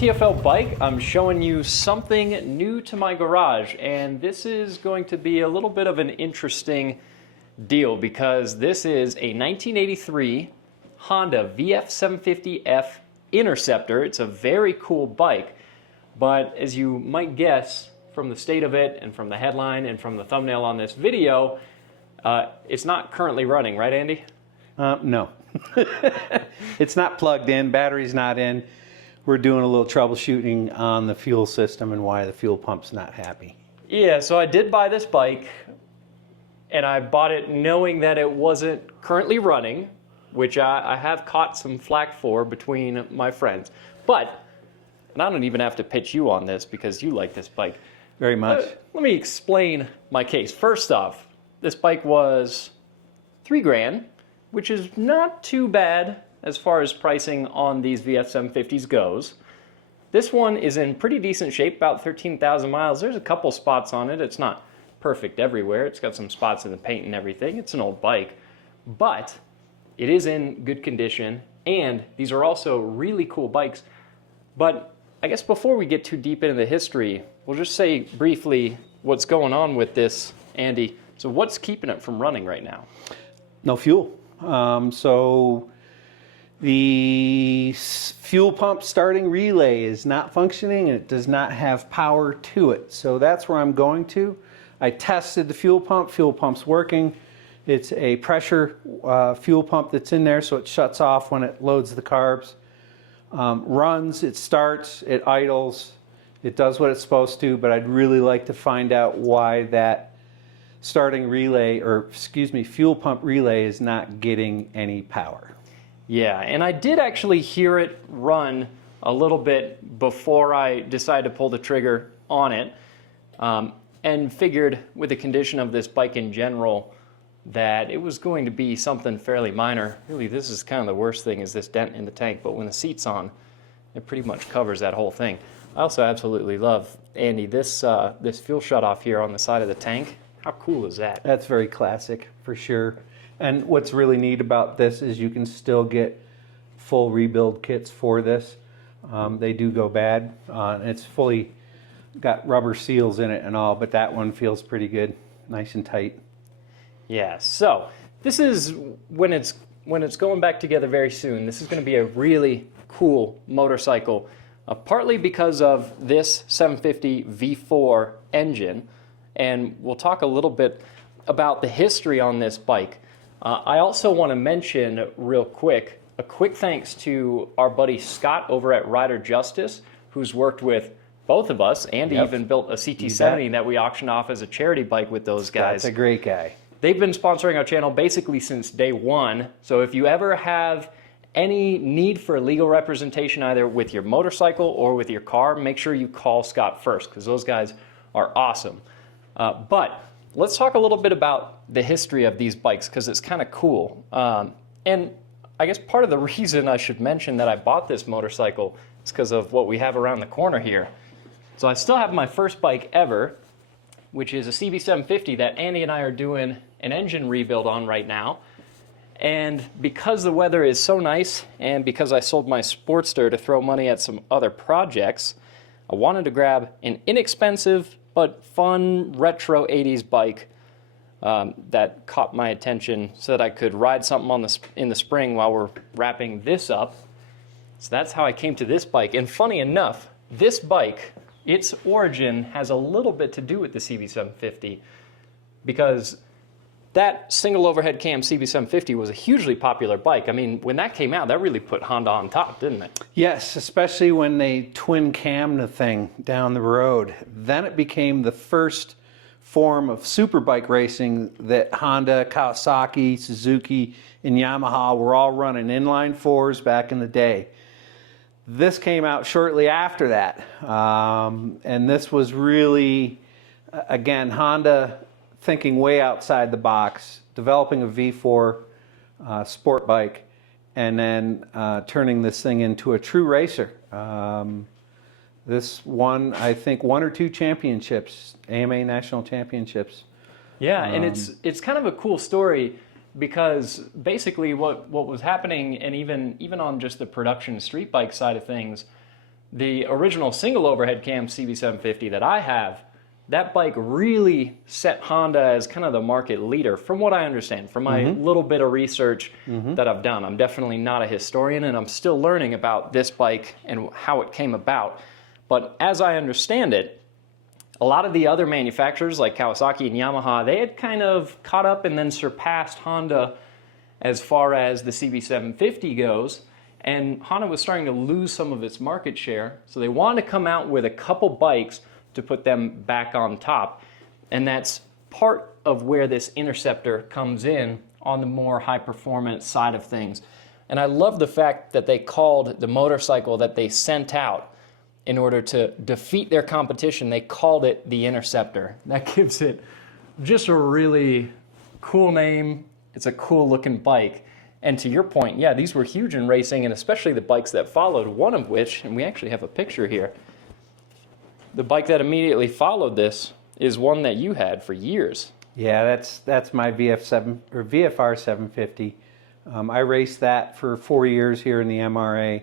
TFL Bike, I'm showing you something new to my garage, and this is going to be a little bit of an interesting deal because this is a 1983 Honda VF750F Interceptor. It's a very cool bike, but as you might guess from the state of it and from the headline and from the thumbnail on this video, it's not currently running, right, Andy? No. It's not plugged in, battery's not in. We're doing a little troubleshooting on the fuel system and why the fuel pump's not happy. Yeah, so I did buy this bike, and I bought it knowing that it wasn't currently running, which I have caught some flack for between my friends. But, and I don't even have to pitch you on this because you like this bike. Very much. Let me explain my case. First off, this bike was $3,000, which is not too bad as far as pricing on these VF750s goes. This one is in pretty decent shape, about 13,000 miles. There's a couple spots on it. It's not perfect everywhere. It's got some spots in the paint and everything. It's an old bike, but it is in good condition, and these are also really cool bikes. But I guess before we get too deep into the history, we'll just say briefly what's going on with this, Andy. So what's keeping it from running right now? No fuel. So the fuel pump starting relay is not functioning and it does not have power to it. So that's where I'm going to. I tested the fuel pump's working. It's a pressure fuel pump that's in there, so it shuts off when it loads the carbs. Runs, it starts, it idles, it does what it's supposed to, but I'd really like to find out why that starting relay, or excuse me, fuel pump relay is not getting any power. Yeah, and I did actually hear it run a little bit before I decided to pull the trigger on it, and figured with the condition of this bike in general that it was going to be something fairly minor. Really, this is kind of the worst thing, is this dent in the tank, but when the seat's on, it pretty much covers that whole thing. I also absolutely love, Andy, this fuel shutoff here on the side of the tank. How cool is that? That's very classic, for sure. And what's really neat about this is you can still get full rebuild kits for this. They do go bad. It's fully got rubber seals in it and all, but that one feels pretty good, nice and tight. Yeah, so this is when it's going back together very soon. This is going to be a really cool motorcycle, partly because of this 750 V4 engine, and we'll talk a little bit about the history on this bike. I also want to mention real quick, a quick thanks to our buddy Scott over at Rider Justice, who's worked with both of us, and he even built a CT70 that we auctioned off as a charity bike with those guys. That's a great guy. They've been sponsoring our channel basically since day one, so if you ever have any need for legal representation either with your motorcycle or with your car, make sure you call Scott first, because those guys are awesome. But let's talk a little bit about the history of these bikes, because it's kind of cool. And I guess part of the reason I should mention that I bought this motorcycle is because of what we have around the corner here. So I still have my first bike ever, which is a CB750 that Andy and I are doing an engine rebuild on right now. And because the weather is so nice, and because I sold my Sportster to throw money at some other projects, I wanted to grab an inexpensive but fun retro 80s bike that caught my attention so that I could ride something in the spring while we're wrapping this up. So that's how I came to this bike. And funny enough, this bike, its origin has a little bit to do with the CB750, because that single overhead cam CB750 was a hugely popular bike. I mean, when that came out, that really put Honda on top, didn't it? Yes, especially when they twin cammed the thing down the road. Then it became the first form of superbike racing that Honda, Kawasaki, Suzuki, and Yamaha were all running inline fours back in the day. This came out shortly after that, and this was really, again, Honda thinking way outside the box, developing a V4 sport bike, and then turning this thing into a true racer. This won, I think, 1 or 2 championships, AMA national championships. Yeah, and it's kind of a cool story, because basically what was happening, and even on just the production street bike side of things, the original single overhead cam CB750 that I have, that bike really set Honda as kind of the market leader, from what I understand, from my little bit of research that I've done. I'm definitely not a historian, and I'm still learning about this bike and how it came about. But as I understand it, a lot of the other manufacturers like Kawasaki and Yamaha, they had kind of caught up and then surpassed Honda as far as the CB750 goes, and Honda was starting to lose some of its market share, so they wanted to come out with a couple bikes to put them back on top. And that's part of where this Interceptor comes in on the more high performance side of things. And I love the fact that they called the motorcycle that they sent out in order to defeat their competition, they called it the Interceptor. That gives it just a really cool name. It's a cool looking bike. And to your point, yeah, these were huge in racing, and especially the bikes that followed, one of which, and we actually have a picture here, the bike that immediately followed this is one that you had for years. Yeah, that's my VFR 750. I raced that for 4 years here in the MRA.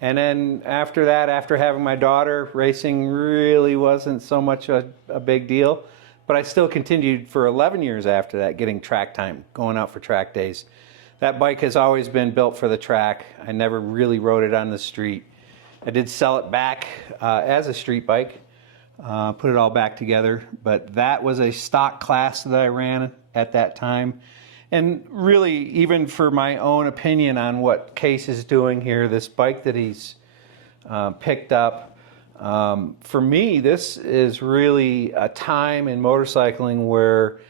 And then after that, after having my daughter, racing really wasn't so much a big deal. But I still continued for 11 years after that, getting track time, going out for track days. That bike has always been built for the track. I never really rode it on the street. I did sell it back as a street bike, put it all back together, but that was a stock class that I ran at that time. And really, even for my own opinion on what Case is doing here, this bike that he's picked up, for me, this is really a time in motorcycling where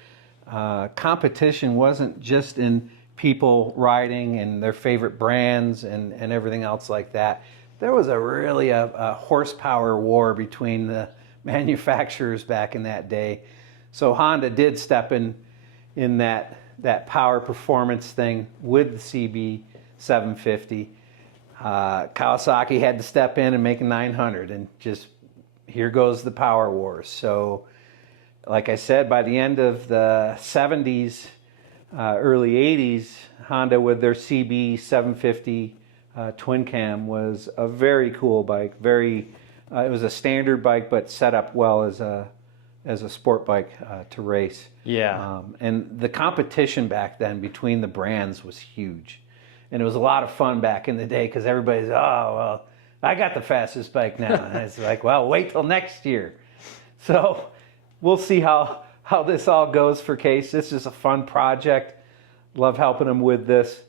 competition wasn't just in people riding and their favorite brands and everything else like that. There was a horsepower war between the manufacturers back in that day. So Honda did step in that power performance thing with the CB750. Kawasaki had to step in and make a 900, and just here goes the power wars. So like I said, by the end of the 70s, early 80s, Honda with their CB750 twin cam was a very cool bike. It was a standard bike, but set up well as a sport bike to race. Yeah. And the competition back then between the brands was huge. And it was a lot of fun back in the day because everybody's, oh, well, I got the fastest bike now. And it's like, well, wait till next year. So we'll see how this all goes for Case. This is a fun project. Love helping him with this.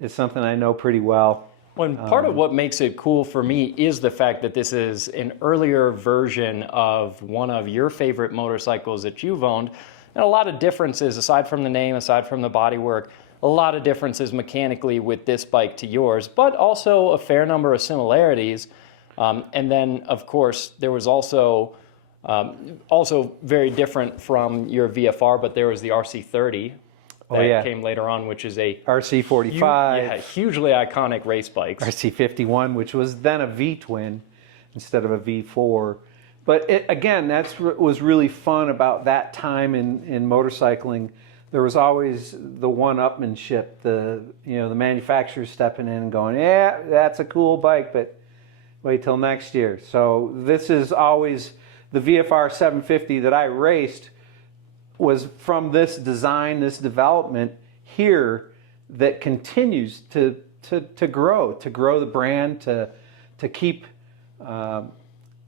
It's something I know pretty well. Well, part of what makes it cool for me is the fact that this is an earlier version of one of your favorite motorcycles that you've owned. And a lot of differences, aside from the name, aside from the bodywork, a lot of differences mechanically with this bike to yours, but also a fair number of similarities. And then, of course, there was also very different from your VFR, but there was the RC30 that came later on, which is a RC45, hugely iconic race bike. RC51, which was then a V-twin instead of a V4. But again, that's what was really fun about that time in motorcycling. There was always the one-upmanship, the manufacturers stepping in and going, yeah, that's a cool bike, but wait till next year. So this is always the VFR 750 that I raced was from this design, this development here that continues to grow the brand, to keep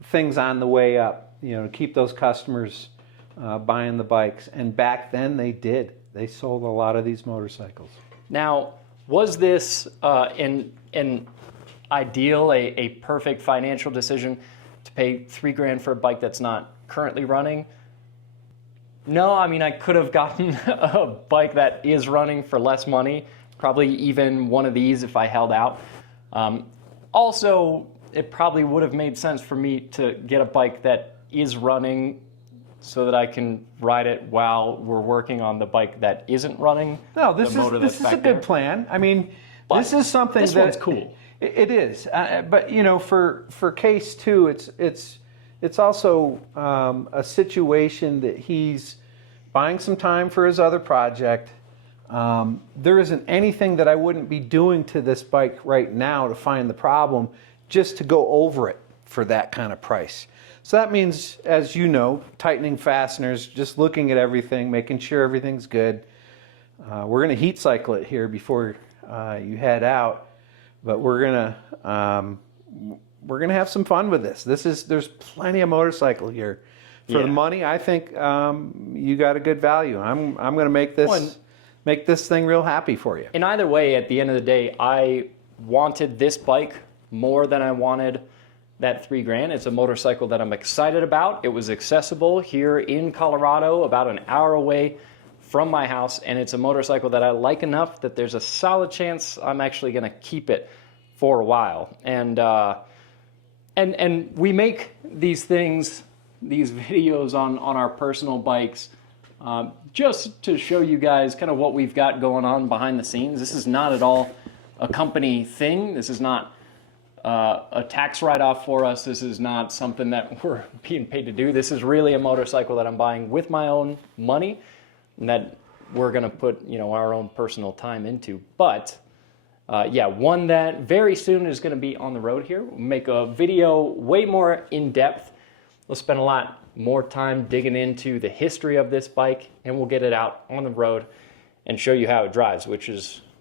things on the way up, to keep those customers buying the bikes. And back then they did. They sold a lot of these motorcycles. Now, was this an ideal, a perfect financial decision to pay $3,000 for a bike that's not currently running? No, I mean, I could have gotten a bike that is running for less money, probably even one of these if I held out. Also, it probably would have made sense for me to get a bike that is running so that I can ride it while we're working on the bike that isn't running. No, this is a good plan. I mean, but this is something this one's cool. It is, but for Case too, it's also a situation that he's buying some time for his other project. There isn't anything that I wouldn't be doing to this bike right now to find the problem, just to go over it for that kind of price. So that means, as you know, tightening fasteners, just looking at everything, making sure everything's good. We're going to heat cycle it here before you head out, but we're going to have some fun with this. There's plenty of motorcycle here. For the money, I think you got a good value. I'm going to make this thing real happy for you. In either way, at the end of the day, I wanted this bike more than I wanted that $3,000. It's a motorcycle that I'm excited about. It was accessible here in Colorado, about an hour away from my house, and it's a motorcycle that I like enough that there's a solid chance I'm actually going to keep it for a while. And we make these things, these videos on our personal bikes, just to show you guys kind of what we've got going on behind the scenes. This is not at all a company thing. This is not a tax write-off for us. This is not something that we're being paid to do. This is really a motorcycle that I'm buying with my own money and that we're going to put, our own personal time into. But yeah, one that very soon is going to be on the road here. We'll make a video way more in-depth. We'll spend a lot more time digging into the history of this bike, and we'll get it out on the road and show you how it drives,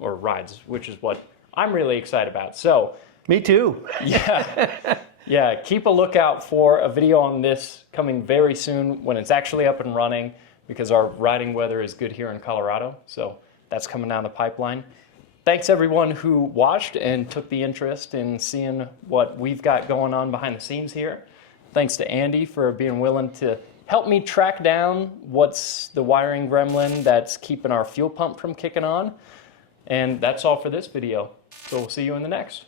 or rides, which is what I'm really excited about. So, me too. Yeah, keep a lookout for a video on this coming very soon when it's actually up and running, because our riding weather is good here in Colorado. So that's coming down the pipeline. Thanks everyone who watched and took the interest in seeing what we've got going on behind the scenes here. Thanks to Andy for being willing to help me track down what's the wiring gremlin that's keeping our fuel pump from kicking on. And that's all for this video. So we'll see you in the next.